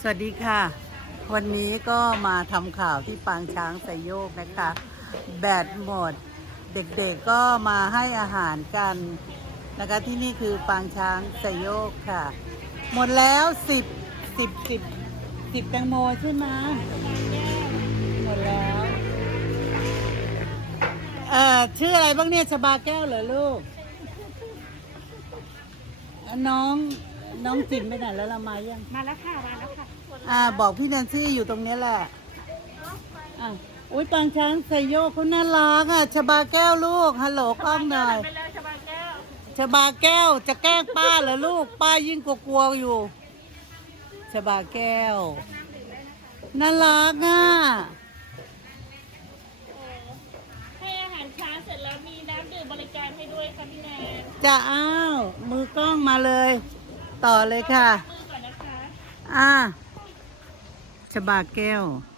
สวัสดีค่ะ วันนี้ก็มาทำข่าวที่ปางช้างไซโยกนะคะ แบตหมด เด็กๆก็มาให้อาหารกันนะคะที่นี่คือปางช้างไซโยกค่ะ หมดแล้วสิบสิบสิบสิบแตงโมใช่ไหมหมดแล้วเอ่อชื่ออะไรบ้างเนี่ยชบาแก้วเหรอลูก น้อง น้องจิมไปไหนแล้วเรามายัง มาแล้วค่ะมาแล้วค่ะอ่า บอกพี่แนนซี่อยู่ตรงนี้แหละอะอุ้ยปางช้างไซโยกเขาน่ารักอะชบาแก้วลูกฮัลโหลกล้องหน่อยไปเลยชบาแก้วชบาแก้วจะแกล้งป้าเหรอลูก ป้ายิ่งกลัวๆอยู่ชบาแก้วน่ารักอะให้อาหารช้างเสร็จแล้วมีน้ำดื่มบริการให้ด้วยค่ะพี่แนนจะอ้าวมือกล้องมาเลย ต่อเลยค่ะมือก่อนนะคะอ่าชบาแก้วช